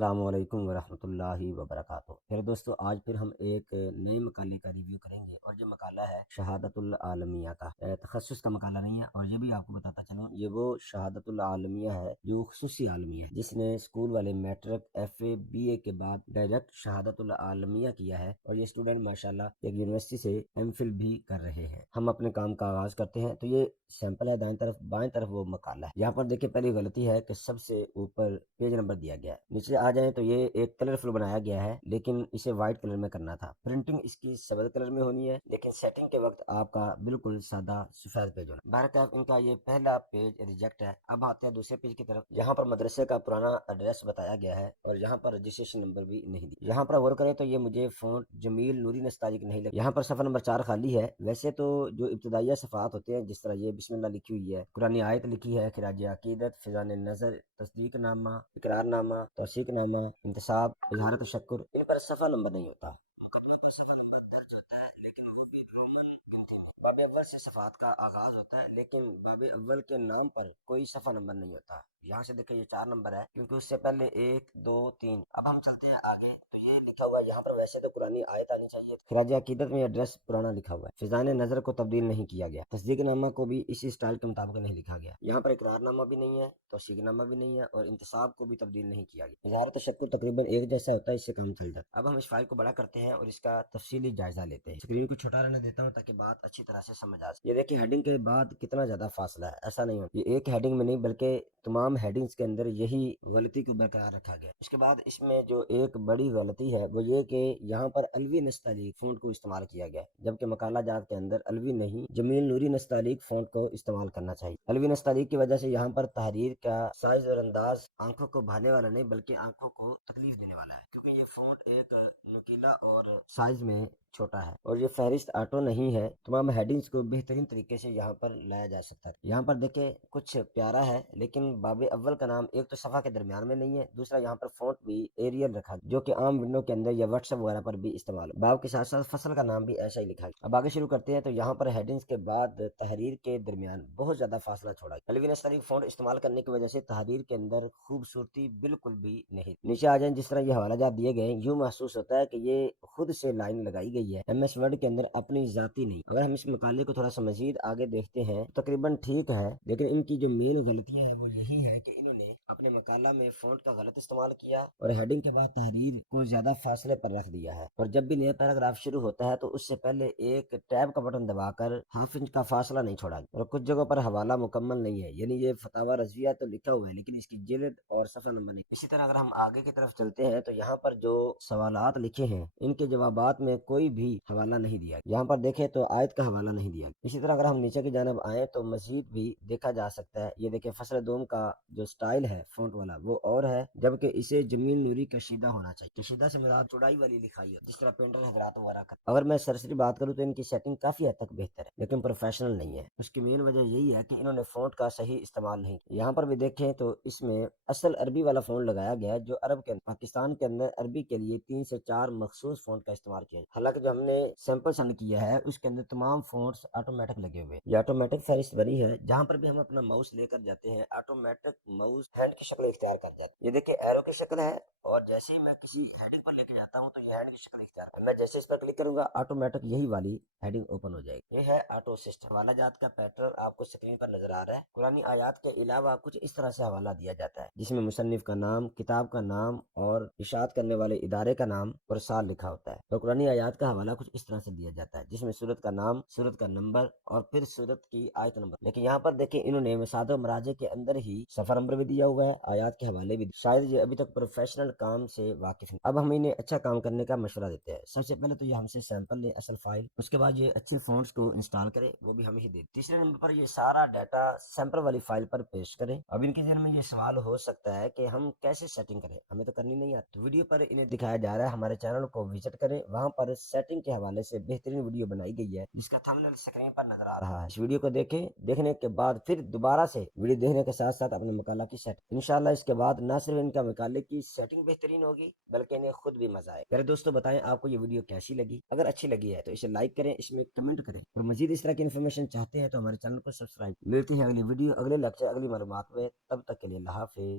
السلام علیکم ورحمۃ اللہ وبرکاتہ۔ پھر دوستو آج ہم ایک نئے مقالے کا ریویو کریں گے، اور یہ مقالہ ہے شہادت العالمیہ کا۔ تخصص کا مقالہ نہیں ہے، اور یہ بھی آپ کو بتاتا چلوں، یہ وہ شہادت العالمیہ ہے جو خصوصی عالمیہ ہے، جس نے اسکول والے میٹرک ایف اے بی اے کے بعد ڈائریکٹ شہادت العالمیہ کیا ہے، اور یہ اسٹوڈنٹ ماشاءاللہ ایک یونیورسٹی سے ایم فل بھی کر رہے ہیں۔ ہم اپنے کام کا آغاز کرتے ہیں، تو یہ سیمپل ہے، دائیں طرف بائیں طرف وہ مقالہ ہے۔ یہاں پر دیکھیں پہلی غلطی ہے کہ سب سے اوپر پیج نمبر دیا گیا ہے۔ نیچے آ جائیں تو یہ ایک کلرفل بنایا گیا ہے، لیکن اسے وائٹ کلر میں کرنا تھا۔ پرنٹنگ اس کی سبز کلر میں ہونی ہے، لیکن سیٹنگ کے وقت آپ کا بالکل سادہ سفید پیج ہونا۔ بہرکیف ان کا یہ پہلا پیج ریجیکٹ ہے۔ اب آتے ہیں دوسرے پیج کی طرف۔ یہاں پر مدرسے کا پرانا ایڈریس بتایا گیا ہے، اور یہاں پر رجسٹریشن نمبر بھی نہیں دی۔ یہاں پر غور کریں تو یہ مجھے فونٹ جمیل نوری نستعلیق نہیں لگا۔ یہاں پر صفحہ نمبر 4 خالی ہے۔ ویسے تو جو ابتدائیہ صفحات ہوتے ہیں، جس طرح یہ بسم اللہ لکھی ہوئی ہے، قرآنی آیت لکھی ہے، خراج عقیدت، فیضان نظر، تصدیق نامہ، اقرار نامہ، توثیق نامہ، انتصاب، اظہار تشکر، ان پر صفحہ نمبر نہیں ہوتا۔ مقدمہ پر صفحہ نمبر درج ہوتا ہے، لیکن وہ بھی رومن گنتی میں۔ باب اول سے صفحات کا آغاز ہوتا ہے، لیکن باب اول کے نام پر کوئی صفحہ نمبر نہیں ہوتا۔ یہاں سے دیکھیں یہ 4 نمبر ہے، کیونکہ اس سے پہلے 1 2 3۔ اب ہم چلتے ہیں آگے، تو یہ لکھا ہوا ہے یہاں پر، ویسے تو قرآنی آیت آنی چاہیے۔ خراج عقیدت میں ایڈریس پرانا لکھا ہوا ہے۔ فیضان نظر کو تبدیل نہیں کیا گیا۔ تصدیق نامہ کو بھی اسی سٹائل کے مطابق نہیں لکھا گیا۔ یہاں پر اقرار نامہ بھی نہیں ہے، توثیق نامہ بھی نہیں ہے، اور انتصاب کو بھی تبدیل نہیں کیا گیا۔ اظہار تشکر تقریباً ایک جیسا ہوتا ہے، اس سے کام چل جاتا ہے۔ اب ہم اس فائل کو بڑا کرتے ہیں اور اس کا تفصیلی جائزہ لیتے ہیں۔ اسکرین کو چھوٹا رہنے دیتا ہوں تاکہ بات اچھی طرح سے سمجھ آ سکے۔ یہ دیکھیں ہیڈنگ کے بعد کتنا زیادہ فاصلہ ہے، ایسا نہیں ہوتا، یہ ایک ہیڈنگ میں نہیں بلکہ تمام ہیڈنگز کے اندر یہی غلطی کو برقرار رکھا گیا۔ اس کے بعد اس میں جو ایک بڑی غلطی ہے وہ یہ کہ یہاں پر الوی نستعلیق فونٹ کو استعمال کیا گیا، جبکہ مقالہ جات کے اندر الوی نہیں جمیل نوری نستعلیق فونٹ کو استعمال کرنا چاہیے۔ الوی نستعلیق کی وجہ سے یہاں پر تحریر کا سائز اور انداز آنکھوں کو بھانے والا نہیں بلکہ آنکھوں کو تکلیف دینے والا ہے، کیونکہ یہ فونٹ ایک نکیلا اور سائز میں چھوٹا ہے، اور یہ فہرست آٹو نہیں ہے۔ تمام ہیڈنگز کو بہترین طریقے سے یہاں پر لایا جا سکتا ہے۔ یہاں پر دیکھیں کچھ پیارا ہے، لیکن باب اول کا نام ایک تو صفحہ کے درمیان میں نہیں ہے، دوسرا یہاں پر فونٹ بھی ایریل رکھا جو کہ عام ونڈو کے اندر یا واٹس ایپ وغیرہ پر بھی استعمال ہو۔ باب کے ساتھ ساتھ فصل کا نام بھی ایسا ہی لکھا ہے۔ اب آگے شروع کرتے ہیں، تو یہاں پر ہیڈنگز کے بعد تحریر کے درمیان بہت زیادہ فاصلہ چھوڑا ہے۔ الوی نستعلیق فونٹ استعمال کرنے کی وجہ سے تحریر کے اندر خوبصورتی بالکل بھی نہیں۔ نیچے آ جائیں، جس طرح یہ حوالہ جات دیے گئے ہیں، یوں محسوس ہوتا ہے کہ یہ خود سے لائن لگائی گئی ہے، ایم ایس ورڈ کے اندر اپنی ذاتی نہیں۔ اگر ہم اس مقالے کو تھوڑا سا مزید آگے دیکھتے ہیں، تقریباً ٹھیک ہے، لیکن ان کی جو مین غلطیاں ہیں وہ یہی ہے کہ انہوں نے اپنے مقالہ میں فونٹ کا غلط استعمال کیا، اور ہیڈنگ کے بعد تحریر کو زیادہ فاصلے پر رکھ دیا ہے، اور جب بھی نیا پیراگراف شروع ہوتا ہے تو اس سے پہلے ایک ٹیب کا بٹن دبا کر ½ انچ کا فاصلہ نہیں چھوڑا، اور کچھ جگہوں پر حوالہ مکمل نہیں ہے، یعنی یہ فتاوی رضویہ تو لکھا ہوا ہے لیکن اس کی جلد اور صفحہ نمبر نہیں۔ اسی طرح اگر ہم آگے کی طرف چلتے ہیں، تو یہاں پر جو سوالات لکھے ہیں ان کے جوابات میں کوئی بھی حوالہ نہیں دیا۔ یہاں پر دیکھیں تو آیت کا حوالہ نہیں دیا۔ اسی طرح اگر ہم نیچے کی جانب آئیں تو مزید بھی دیکھا جا سکتا ہے، یہ دیکھیں فصل دوم کا جو سٹائل ہے فونٹ والا وہ اور ہے، جبکہ اسے جمیل نوری کشیدہ ہونا چاہیے۔ کشیدہ سے مراد چوڑائی والی لکھائی ہے، جس طرح پینٹر حضرات وغیرہ کا۔ اگر میں سرسری بات کروں تو ان کی سیٹنگ کافی حد تک بہتر ہے، لیکن پروفیشنل نہیں ہے۔ اس کی مین وجہ یہی ہے کہ انہوں نے فونٹ کا صحیح استعمال نہیں کیا۔ یہاں پر بھی دیکھیں تو اس میں اصل عربی والا فونٹ لگایا گیا ہے، جو عرب کے پاکستان کے اندر عربی کے لیے 3 سے 4 مخصوص فونٹ کا استعمال کیا ہے۔ حالانکہ جو ہم نے سیمپل سینڈ کیا ہے اس کے اندر تمام فونٹس آٹومیٹک لگے ہوئے ہیں۔ یہ آٹومیٹک فہرست بنی ہے، جہاں پر بھی ہم اپنا ماؤس لے کر جاتے ہیں آٹومیٹک ماؤس ہینڈ کی شکل اختیار کر جاتا ہے۔ یہ دیکھیں ایرو کی شکل ہے، اور جیسے ہی میں کسی ہیڈنگ پر لے کے جاتا ہوں تو یہ ہینڈ کی شکل اختیار کرتا ہے۔ میں جیسے اس پر کلک کروں گا آٹومیٹک یہی والی ہیڈنگ اوپن ہو جائے گی۔ یہ ہے آٹو سسٹم۔ حوالہ جات کا پیٹرن آپ کو اسکرین پر نظر آ رہا ہے۔ قرآنی آیات کے علاوہ کچھ اس طرح سے حوالہ دیا جاتا ہے، جس میں مصنف کا نام، کتاب کا نام اور اشاعت کرنے والے ادارے کا نام اور سال لکھا ہوتا ہے۔ تو قرآنی آیات کا حوالہ کچھ اس طرح سے دیا جاتا ہے، جس میں سورت کا نام، سورت کا نمبر اور پھر سورت کی آیت نمبر۔ لیکن یہاں پر دیکھیں انہوں نے مساد و مراجع کے اندر ہی صفحہ نمبر بھی دیا ہوا ہے، آیات کے حوالے بھی، شاید یہ ابھی تک پروفیشنل کام سے واقف نہیں۔ اب ہم انہیں اچھا کام کرنے کا مشورہ دیتے ہیں۔ سب سے پہلے تو یہ ہم سے سیمپل لیں، اصل فائل، اس کے بعد یہ اچھے فونٹس کو انسٹال کریں، وہ بھی ہم ہی دیں۔ تیسرے نمبر پر یہ سارا ڈیٹا سیمپل والی فائل پر پیش کریں۔ اب ان کے ذہن میں یہ سوال ہو سکتا ہے کہ ہم کیسے سیٹنگ کریں، ہمیں تو کرنی نہیں آتی۔ ویڈیو پر انہیں دکھایا جا رہا ہے، ہمارے چینل کو وزٹ کریں، وہاں پر سیٹنگ کے حوالے سے بہترین ویڈیو بنائی گئی ہے، جس کا تھمبنیل اسکرین پر نظر آ رہا ہے۔ اس ویڈیو کو دیکھیں، دیکھنے کے بعد پھر دوبارہ سے ویڈیو دیکھنے کے ساتھ ساتھ اپنے مقالہ کی سیٹنگ، انشاءاللہ اس کے بعد نہ صرف ان کا مقالے کی سیٹنگ بہترین ہوگی بلکہ انہیں خود بھی مزہ آئے۔ میرے دوستوں بتائیں آپ کو یہ ویڈیو کیسی لگی؟ اگر اچھی لگی ہے تو اسے لائک کریں، اس میں کمنٹ کریں، اور مزید اس طرح کی انفارمیشن چاہتے ہیں تو ہمارے چینل کو سبسکرائب۔ ملتے ہیں اگلی ویڈیو، اگلے لیکچر، اگلی معلومات میں، تب تک کے لیے اللہ حافظ۔